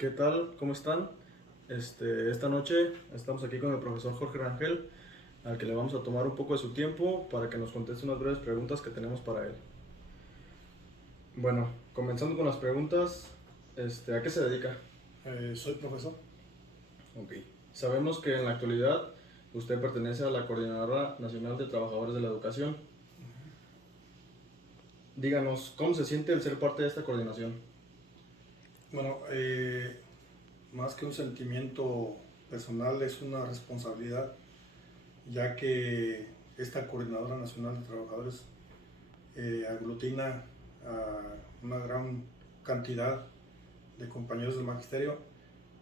¿Qué tal? ¿Cómo están? Esta noche estamos aquí con el profesor Jorge Rangel, al que le vamos a tomar un poco de su tiempo para que nos conteste unas breves preguntas que tenemos para él. Bueno, comenzando con las preguntas, ¿a qué se dedica? Soy profesor. Ok. Sabemos que en la actualidad usted pertenece a la Coordinadora Nacional de Trabajadores de la Educación. Díganos, ¿cómo se siente el ser parte de esta coordinación? Bueno, más que un sentimiento personal, es una responsabilidad, ya que esta Coordinadora Nacional de Trabajadores aglutina a una gran cantidad de compañeros del magisterio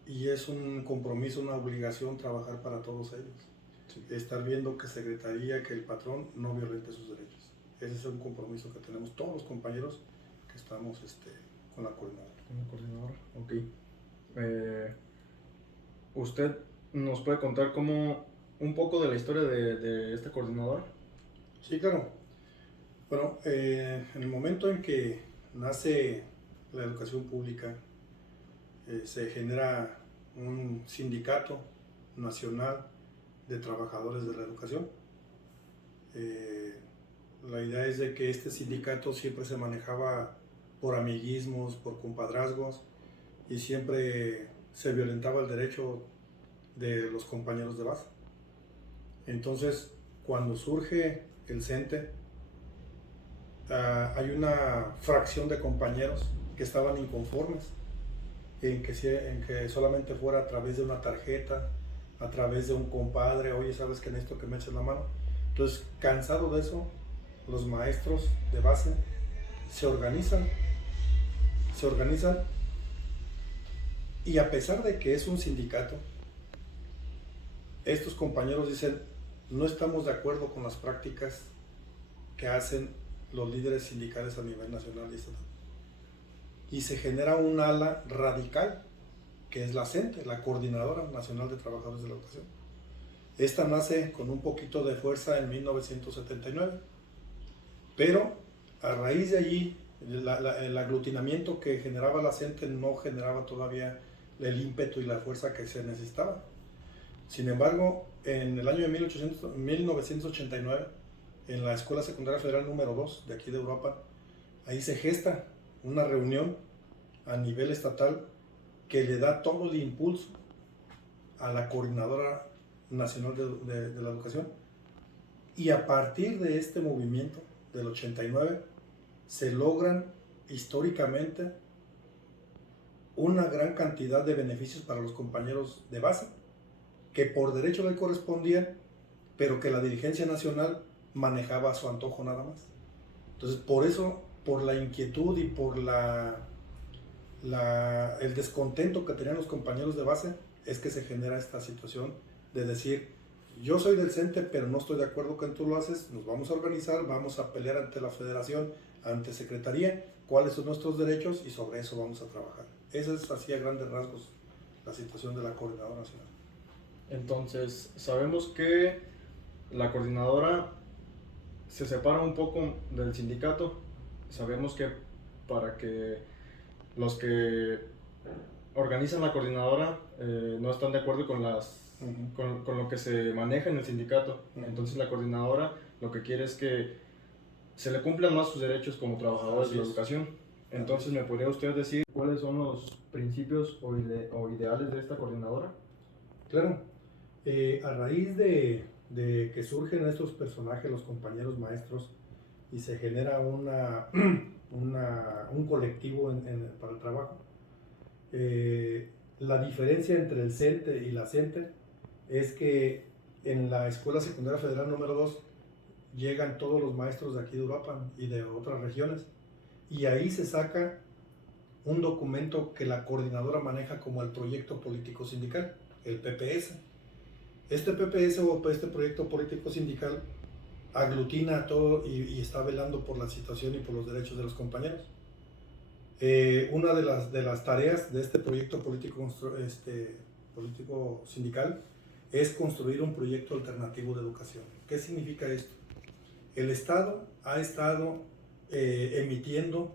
y es un compromiso, una obligación trabajar para todos ellos. Sí. Estar viendo que Secretaría, que el patrón no violente sus derechos. Ese es un compromiso que tenemos todos los compañeros que estamos con la coordinadora. ¿Como coordinadora? Ok. ¿Usted nos puede contar un poco de la historia de esta coordinadora? Sí, claro. Bueno, en el momento en que nace la educación pública, se genera un sindicato nacional de trabajadores de la educación. La idea es de que este sindicato siempre se manejaba por amiguismos, por compadrazgos y siempre se violentaba el derecho de los compañeros de base. Entonces, cuando surge el CENTE, hay una fracción de compañeros que estaban inconformes en que solamente fuera a través de una tarjeta, a través de un compadre, oye, ¿sabes que necesito que me eches la mano? Entonces, cansado de eso, los maestros de base se organizan, se organizan y a pesar de que es un sindicato, estos compañeros dicen, no estamos de acuerdo con las prácticas que hacen los líderes sindicales a nivel nacional y estatal. Y se genera un ala radical, que es la CENTE, la Coordinadora Nacional de Trabajadores de la Educación. Esta nace con un poquito de fuerza en 1979, pero a raíz de allí, el aglutinamiento que generaba la CENTE no generaba todavía el ímpetu y la fuerza que se necesitaba. Sin embargo, en el año de 1989, en la Escuela Secundaria Federal número 2 de aquí de Europa, ahí se gesta una reunión a nivel estatal que le da todo el impulso a la Coordinadora Nacional de la Educación. Y a partir de este movimiento del 89, se logran históricamente una gran cantidad de beneficios para los compañeros de base, que por derecho le correspondían, pero que la dirigencia nacional manejaba a su antojo nada más. Entonces, por eso, por la inquietud y por el descontento que tenían los compañeros de base, es que se genera esta situación de decir, yo soy del CENTE, pero no estoy de acuerdo con tú lo haces, nos vamos a organizar, vamos a pelear ante la federación, ante secretaría, cuáles son nuestros derechos y sobre eso vamos a trabajar. Esa es así a grandes rasgos la situación de la Coordinadora Nacional. Entonces, sabemos que la coordinadora se separa un poco del sindicato. Sabemos que para que los que organizan la coordinadora no están de acuerdo con lo que se maneja en el sindicato. Entonces la coordinadora lo que quiere es que se le cumplan más sus derechos como trabajadores de la educación. Entonces, ¿me podría usted decir cuáles son los principios o ideales de esta coordinadora? Claro, a raíz de que surgen estos personajes, los compañeros maestros, y se genera un colectivo para el trabajo, la diferencia entre el CENTE y la CENTE es que en la Escuela Secundaria Federal número 2 llegan todos los maestros de aquí de Uruapan y de otras regiones, y ahí se saca un documento que la coordinadora maneja como el proyecto político sindical, el PPS. Este PPS o este proyecto político sindical aglutina a todo y está velando por la situación y por los derechos de los compañeros. Una de las tareas de este proyecto político sindical es construir un proyecto alternativo de educación. ¿Qué significa esto? El Estado ha estado emitiendo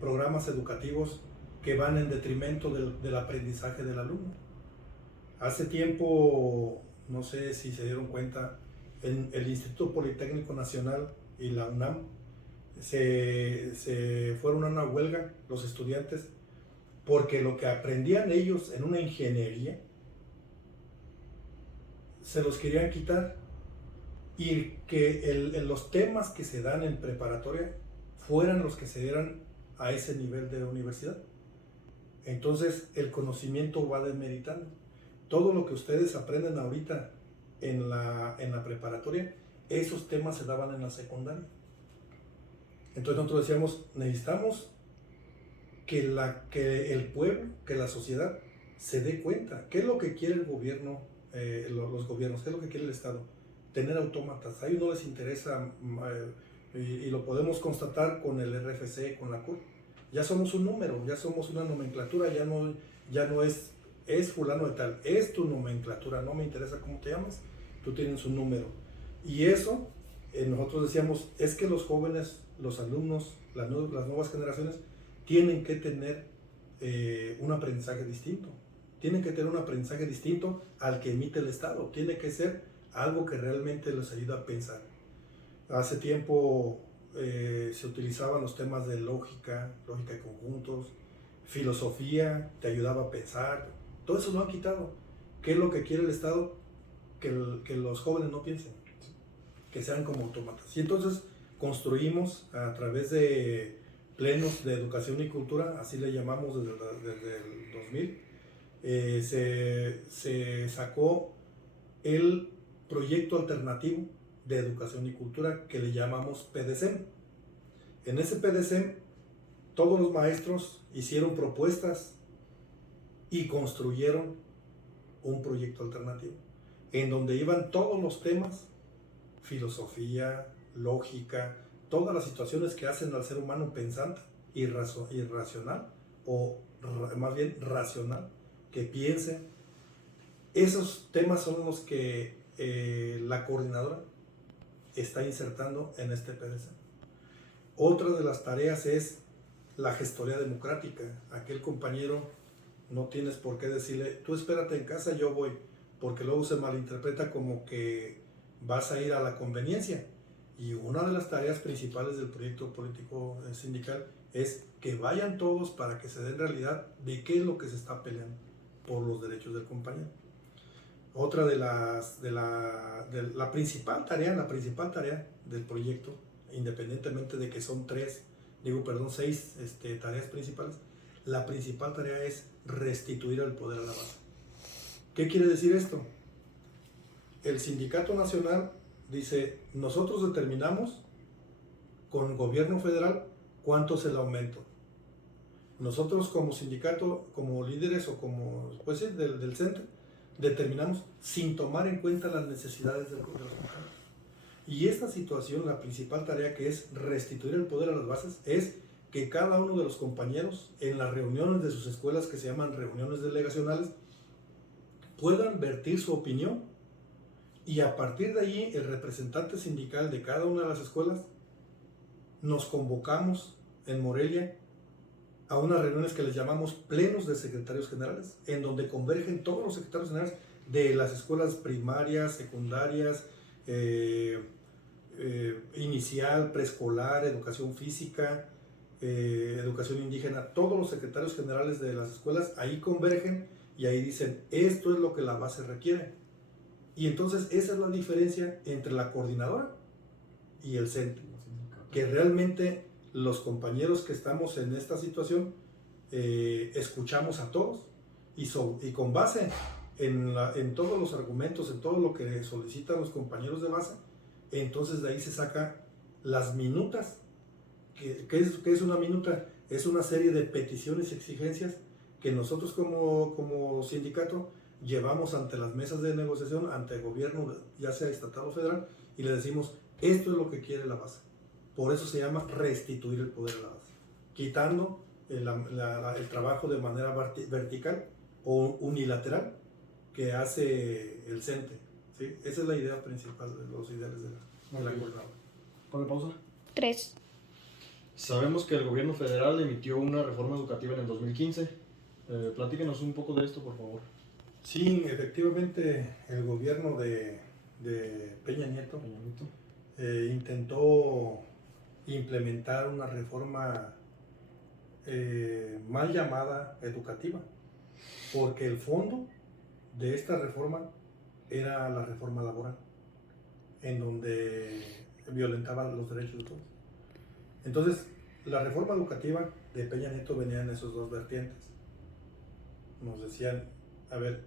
programas educativos que van en detrimento del aprendizaje del alumno. Hace tiempo, no sé si se dieron cuenta, en el Instituto Politécnico Nacional y la UNAM se fueron a una huelga los estudiantes porque lo que aprendían ellos en una ingeniería se los querían quitar, y que los temas que se dan en preparatoria fueran los que se dieran a ese nivel de universidad. Entonces el conocimiento va demeritando. Todo lo que ustedes aprenden ahorita en la preparatoria, esos temas se daban en la secundaria. Entonces nosotros decíamos, necesitamos que el pueblo, que la sociedad se dé cuenta qué es lo que quiere el gobierno, los gobiernos, qué es lo que quiere el Estado. Tener autómatas. A ellos no les interesa, y lo podemos constatar con el RFC, con la CUR. Ya somos un número, ya somos una nomenclatura, ya no es fulano de tal, es tu nomenclatura, no me interesa cómo te llamas, tú tienes un número. Y eso, nosotros decíamos, es que los jóvenes, los alumnos, las nuevas generaciones, tienen que tener un aprendizaje distinto. Tienen que tener un aprendizaje distinto al que emite el Estado. Tiene que ser algo que realmente les ayuda a pensar. Hace tiempo se utilizaban los temas de lógica de conjuntos, filosofía, te ayudaba a pensar. Todo eso lo han quitado. ¿Qué es lo que quiere el Estado? Que los jóvenes no piensen, que sean como autómatas. Y entonces construimos a través de plenos de educación y cultura, así le llamamos desde el 2000, se sacó el proyecto alternativo de educación y cultura que le llamamos PDCEM. En ese PDCEM todos los maestros hicieron propuestas y construyeron un proyecto alternativo en donde iban todos los temas, filosofía, lógica, todas las situaciones que hacen al ser humano pensante, irracional, o más bien racional, que piense. Esos temas son los que la coordinadora está insertando en este PDC. Otra de las tareas es la gestoría democrática. Aquel compañero no tienes por qué decirle, tú espérate en casa, yo voy, porque luego se malinterpreta como que vas a ir a la conveniencia. Y una de las tareas principales del proyecto político sindical es que vayan todos para que se den realidad de qué es lo que se está peleando por los derechos del compañero. Otra de la principal tarea del proyecto, independientemente de que son seis tareas principales, la principal tarea es restituir el poder a la base. ¿Qué quiere decir esto? El Sindicato Nacional dice, nosotros determinamos con el gobierno federal cuánto es el aumento. Nosotros como sindicato, como líderes o como del centro, determinamos sin tomar en cuenta las necesidades de los compañeros. Y esta situación, la principal tarea, que es restituir el poder a las bases, es que cada uno de los compañeros en las reuniones de sus escuelas, que se llaman reuniones delegacionales, puedan vertir su opinión, y a partir de allí el representante sindical de cada una de las escuelas nos convocamos en Morelia a unas reuniones que les llamamos plenos de secretarios generales, en donde convergen todos los secretarios generales de las escuelas primarias, secundarias, inicial, preescolar, educación física, educación indígena. Todos los secretarios generales de las escuelas ahí convergen y ahí dicen, esto es lo que la base requiere. Y entonces esa es la diferencia entre la coordinadora y el centro, que realmente los compañeros que estamos en esta situación escuchamos a todos y con base en todos los argumentos, en todo lo que solicitan los compañeros de base, entonces de ahí se saca las minutas. ¿Qué es una minuta? Es una serie de peticiones y exigencias que nosotros como sindicato llevamos ante las mesas de negociación, ante el gobierno, ya sea estatal o federal, y le decimos, esto es lo que quiere la base. Por eso se llama restituir el poder a la base, quitando el trabajo de manera vertical o unilateral que hace el CENTE, ¿sí? Esa es la idea principal de los ideales de la coordinadora. ¿Pone pausa? 3. Sabemos que el gobierno federal emitió una reforma educativa en el 2015. Platíquenos un poco de esto, por favor. Sí, efectivamente, el gobierno de Peña Nieto intentó implementar una reforma mal llamada educativa, porque el fondo de esta reforma era la reforma laboral, en donde violentaba los derechos de todos. Entonces, la reforma educativa de Peña Nieto venía en esos dos vertientes. Nos decían, a ver,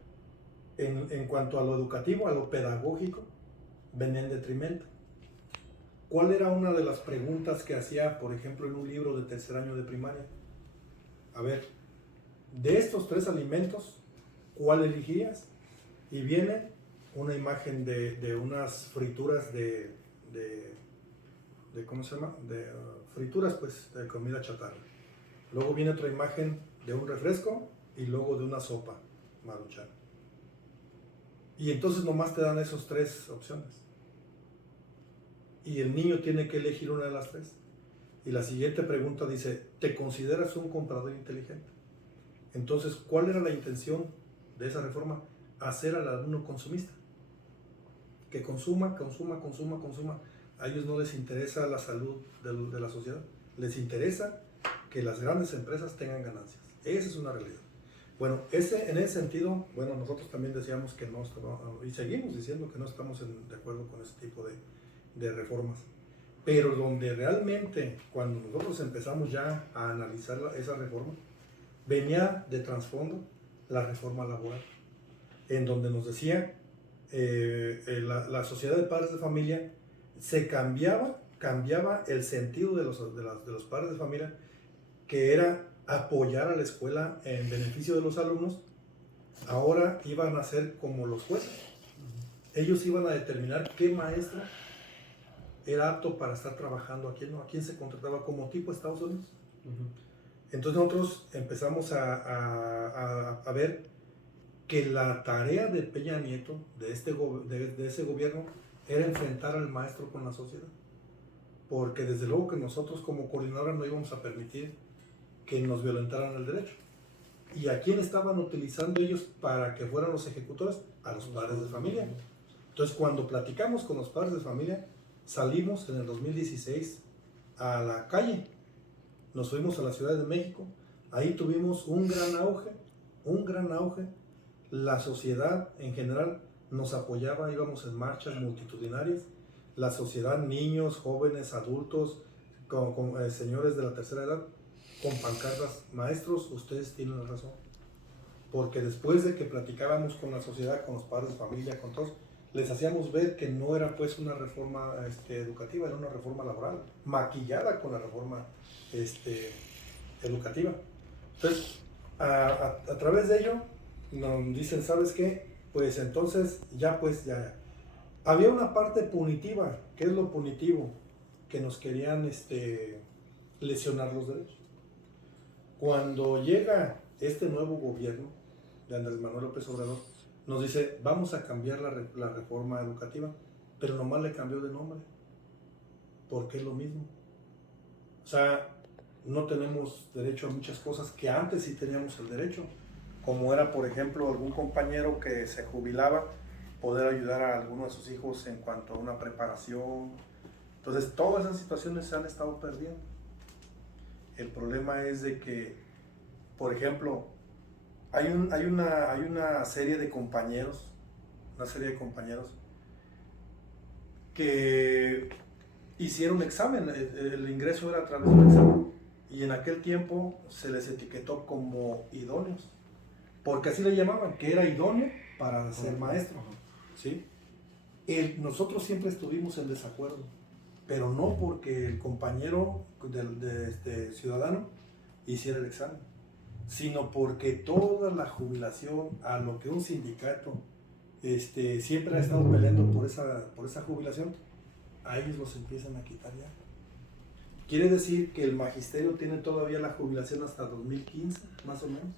en cuanto a lo educativo, a lo pedagógico, venía en detrimento. ¿Cuál era una de las preguntas que hacía, por ejemplo, en un libro de tercer año de primaria? A ver, de estos 3 alimentos, ¿cuál elegirías? Y viene una imagen de unas frituras de ¿cómo se llama? De frituras, pues, de comida chatarra. Luego viene otra imagen de un refresco y luego de una sopa maruchan. Y entonces nomás te dan esas 3 opciones. Y el niño tiene que elegir una de las 3. Y la siguiente pregunta dice, ¿te consideras un comprador inteligente? Entonces, ¿cuál era la intención de esa reforma? Hacer al alumno consumista. Que consuma. A ellos no les interesa la salud de la sociedad. Les interesa que las grandes empresas tengan ganancias. Esa es una realidad. Bueno, en ese sentido, bueno, nosotros también decíamos que no estamos, y seguimos diciendo que no estamos de acuerdo con ese tipo de reformas. Pero donde realmente, cuando nosotros empezamos ya a analizar esa reforma, venía de trasfondo la reforma laboral, en donde nos decía la sociedad de padres de familia se cambiaba el sentido de los padres de familia, que era apoyar a la escuela en beneficio de los alumnos. Ahora iban a ser como los jueces. Ellos iban a determinar qué maestro era apto para estar trabajando, a quién se contrataba, como tipo Estados Unidos. Entonces nosotros empezamos a ver que la tarea de Peña Nieto, de ese gobierno, era enfrentar al maestro con la sociedad. Porque desde luego que nosotros como coordinadora no íbamos a permitir que nos violentaran el derecho. ¿Y a quién estaban utilizando ellos para que fueran los ejecutores? A los padres de familia. Entonces, cuando platicamos con los padres de familia, salimos en el 2016 a la calle. Nos fuimos a la Ciudad de México. Ahí tuvimos un gran auge. La sociedad en general nos apoyaba, íbamos en marchas multitudinarias. La sociedad, niños, jóvenes, adultos, señores de la tercera edad, con pancartas, maestros, ustedes tienen la razón. Porque después de que platicábamos con la sociedad, con los padres de familia, con todos, les hacíamos ver que no era pues una reforma educativa, era una reforma laboral, maquillada con la reforma educativa. Entonces, a través de ello, nos dicen, ¿sabes qué? Pues entonces, ya. Había una parte punitiva. ¿Qué es lo punitivo? Que nos querían lesionar los derechos. Cuando llega este nuevo gobierno de Andrés Manuel López Obrador, nos dice, vamos a cambiar la reforma educativa, pero nomás le cambió de nombre, porque es lo mismo. O sea, no tenemos derecho a muchas cosas que antes sí teníamos el derecho, como era, por ejemplo, algún compañero que se jubilaba, poder ayudar a alguno de sus hijos en cuanto a una preparación. Entonces, todas esas situaciones se han estado perdiendo. El problema es de que, por ejemplo, hay una serie de compañeros, que hicieron examen, el ingreso era a través de un examen, y en aquel tiempo se les etiquetó como idóneos, porque así le llamaban, que era idóneo para ser maestro, ¿sí? Nosotros siempre estuvimos en desacuerdo, pero no porque el compañero ciudadano hiciera el examen, sino porque toda la jubilación, a lo que un sindicato siempre ha estado peleando por esa jubilación, a ellos los empiezan a quitar ya. Quiere decir que el magisterio tiene todavía la jubilación hasta 2015, más o menos,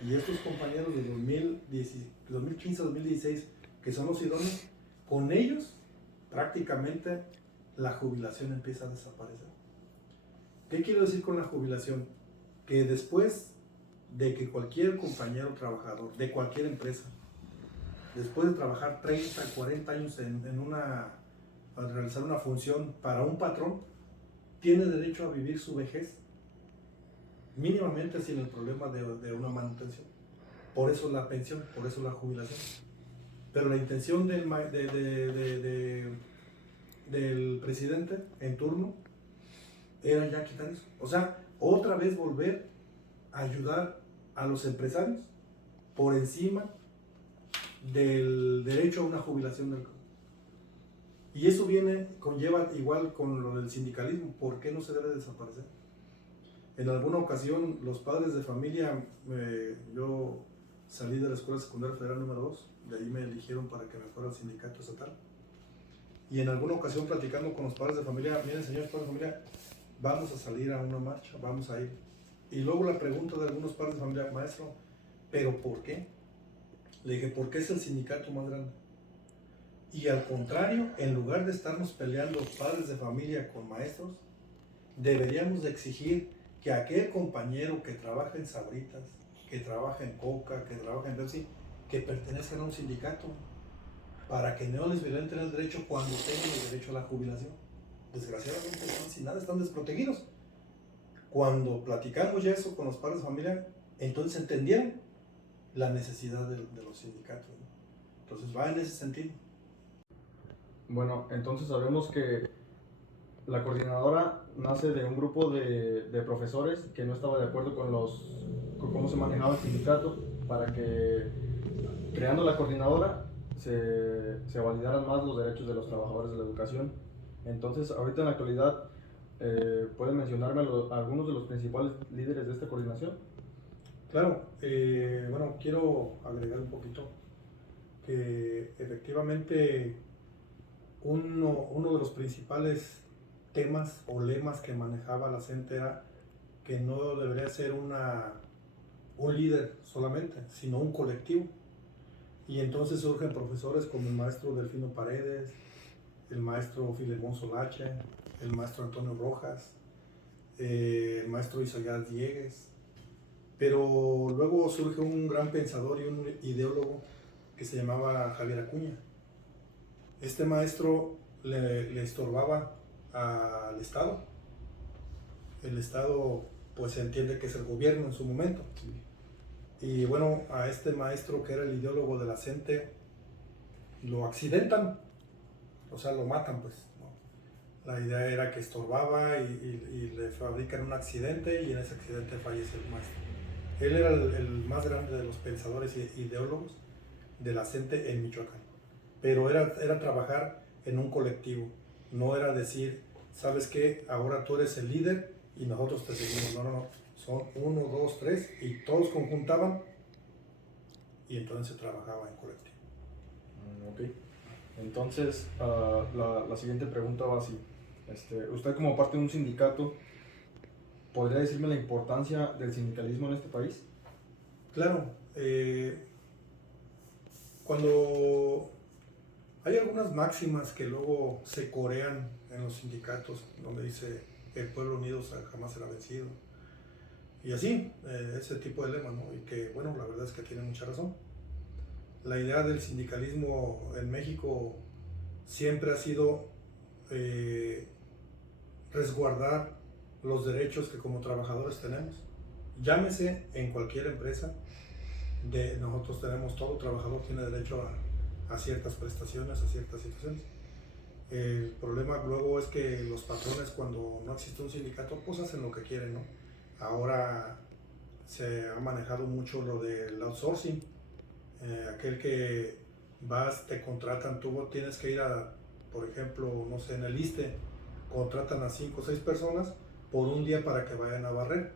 y estos compañeros de 2015 a 2016, que son los idóneos, con ellos prácticamente la jubilación empieza a desaparecer. ¿Qué quiero decir con la jubilación? Que después de que cualquier compañero trabajador de cualquier empresa, después de trabajar 30, 40 años para realizar una función para un patrón, tiene derecho a vivir su vejez mínimamente sin el problema de una manutención. Por eso la pensión, por eso la jubilación. Pero la intención del presidente en turno era ya quitar eso. O sea, otra vez volver a ayudar a los empresarios por encima del derecho a una jubilación del. Y eso conlleva igual con lo del sindicalismo. ¿Por qué no se debe desaparecer? En alguna ocasión los padres de familia, yo salí de la Escuela Secundaria Federal número 2, de ahí me eligieron para que me fuera al sindicato estatal. Y en alguna ocasión platicando con los padres de familia, miren señores padres de familia, vamos a salir a una marcha, vamos a ir. Y luego la pregunta de algunos padres de familia, maestro, ¿pero por qué? Le dije, porque es el sindicato más grande. Y al contrario, en lugar de estarnos peleando padres de familia con maestros, deberíamos de exigir que aquel compañero que trabaja en Sabritas, que trabaja en Coca, que trabaja en Pepsi, que pertenezcan a un sindicato, para que no les violenten el derecho cuando tengan el derecho a la jubilación. Desgraciadamente están sin nada, están desprotegidos. Cuando platicamos ya eso con los padres de familia, entonces entendieron la necesidad de los sindicatos, ¿no? Entonces va en ese sentido. Bueno, entonces sabemos que la coordinadora nace de un grupo de profesores que no estaba de acuerdo con cómo se manejaba el sindicato, para que, creando la coordinadora, se validaran más los derechos de los trabajadores de la educación. Entonces, ahorita en la actualidad, ¿pueden mencionarme algunos de los principales líderes de esta coordinación? Claro, bueno, quiero agregar un poquito que efectivamente uno de los principales temas o lemas que manejaba la CENTE era que no debería ser un líder solamente, sino un colectivo. Y entonces surgen profesores como el maestro Delfino Paredes, el maestro Filemón Solache, el maestro Antonio Rojas, el maestro Isaías Diegues. Pero luego surge un gran pensador y un ideólogo que se llamaba Javier Acuña. Este maestro le estorbaba al Estado. El Estado pues se entiende que es el gobierno en su momento. Sí. Y bueno, a este maestro que era el ideólogo de la CENTE lo accidentan, o sea, lo matan pues, ¿no? La idea era que estorbaba y le fabrican un accidente y en ese accidente fallece el maestro. Él era el más grande de los pensadores e ideólogos de la CENTE en Michoacán. Pero era trabajar en un colectivo, no era decir, ¿sabes qué? Ahora tú eres el líder y nosotros te seguimos. No. Son 1, 2, 3 y todos conjuntaban y entonces se trabajaba en colectivo. Ok. Entonces, la siguiente pregunta va así. Usted como parte de un sindicato, ¿podría decirme la importancia del sindicalismo en este país? Claro. Cuando hay algunas máximas que luego se corean en los sindicatos, donde dice el pueblo unido jamás será vencido. Y así, ese tipo de lema, ¿no? Y que, bueno, la verdad es que tiene mucha razón. La idea del sindicalismo en México siempre ha sido resguardar los derechos que como trabajadores tenemos. Llámese en cualquier empresa, nosotros tenemos, todo trabajador tiene derecho a ciertas prestaciones, a ciertas situaciones. El problema luego es que los patrones, cuando no existe un sindicato, pues hacen lo que quieren, ¿no? Ahora se ha manejado mucho lo del outsourcing, aquel que vas, te contratan, tú tienes que ir por ejemplo, no sé, en el ISSSTE, contratan a 5 o 6 personas por un día para que vayan a barrer.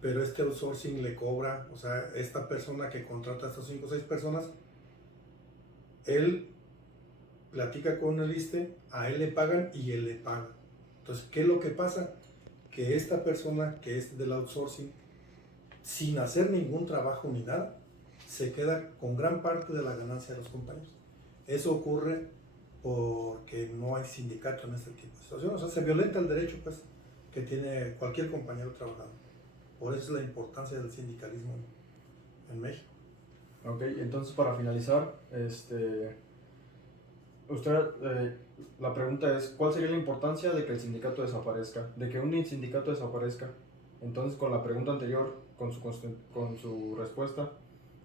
Pero este outsourcing le cobra, o sea, esta persona que contrata a estas 5 o 6 personas, él platica con el ISSSTE, a él le pagan y él le paga. Entonces, ¿qué es lo que pasa? Que esta persona que es del outsourcing, sin hacer ningún trabajo ni nada, se queda con gran parte de la ganancia de los compañeros. Eso ocurre porque no hay sindicato en este tipo de situaciones. O sea, se violenta el derecho, pues, que tiene cualquier compañero trabajador. Por eso es la importancia del sindicalismo en México. Ok, entonces para finalizar, usted, la pregunta es, ¿cuál sería la importancia de que el sindicato desaparezca? De que un sindicato desaparezca. Entonces, con la pregunta anterior, con su respuesta,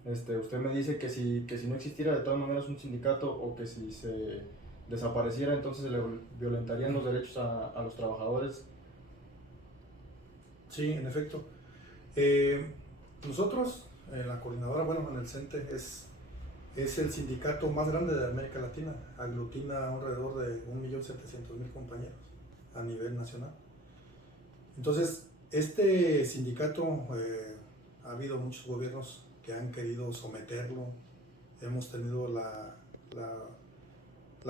usted me dice que si no existiera de todas maneras un sindicato, o que si se desapareciera, entonces se le violentarían los derechos a los trabajadores. Sí, en efecto. Nosotros, en la coordinadora, bueno, en el CENTE, es el sindicato más grande de América Latina, aglutina alrededor de 1.700.000 compañeros a nivel nacional. Entonces, este sindicato, ha habido muchos gobiernos que han querido someterlo. Hemos tenido la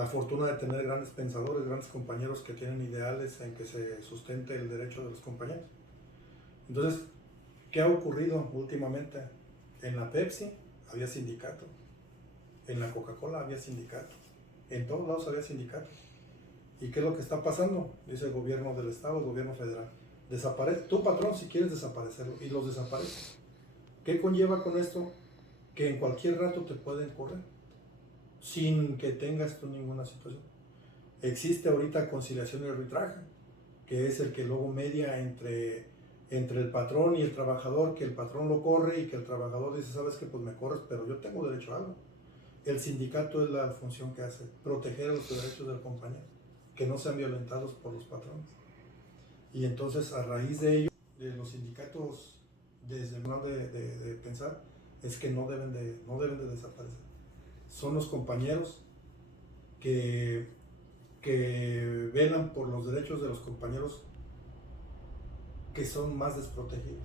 fortuna de tener grandes pensadores, grandes compañeros que tienen ideales en que se sustente el derecho de los compañeros. Entonces, ¿qué ha ocurrido últimamente? En la Pepsi había sindicato, en la Coca-Cola había sindicato, en todos lados había sindicato. ¿Y qué es lo que está pasando? Dice el gobierno del estado, el gobierno federal: desaparece tu patrón si quieres desaparecerlo, y los desaparece. ¿Qué conlleva con esto? Que en cualquier rato te pueden correr sin que tengas tú ninguna situación. Existe ahorita conciliación y arbitraje, que es el que luego media entre el patrón y el trabajador, que el patrón lo corre y que el trabajador dice: sabes que pues me corres, pero yo tengo derecho a algo. El sindicato es la función que hace, proteger los derechos del compañero, que no sean violentados por los patrones. Y entonces, a raíz de ello, de los sindicatos, desde el modo de pensar, es que no deben de desaparecer. Son los compañeros que velan por los derechos de los compañeros que son más desprotegidos.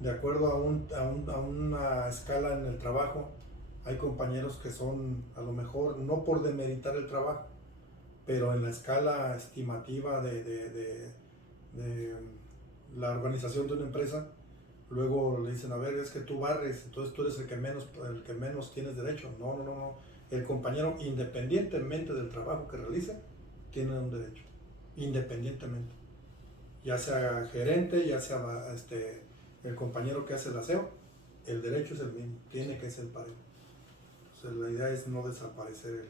De acuerdo a una escala en el trabajo, hay compañeros que son, a lo mejor, no por demeritar el trabajo, pero en la escala estimativa de la organización de una empresa, luego le dicen: a ver, es que tú barres, entonces tú eres el que menos tienes derecho. No. El compañero, independientemente del trabajo que realice, tiene un derecho, independientemente. Ya sea gerente, ya sea el compañero que hace el aseo, el derecho es el mismo, tiene que ser parejo. Entonces, la idea es no desaparecer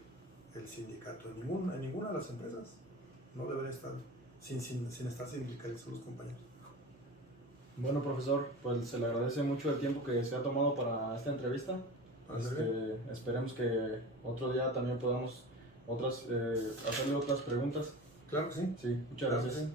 el sindicato en ninguna de las empresas. No debería estar sin estar sindicalizados los compañeros. Bueno, profesor, pues se le agradece mucho el tiempo que se ha tomado para esta entrevista. Esperemos que otro día también podamos hacerle otras preguntas. Claro que sí. Sí, muchas gracias. Sí.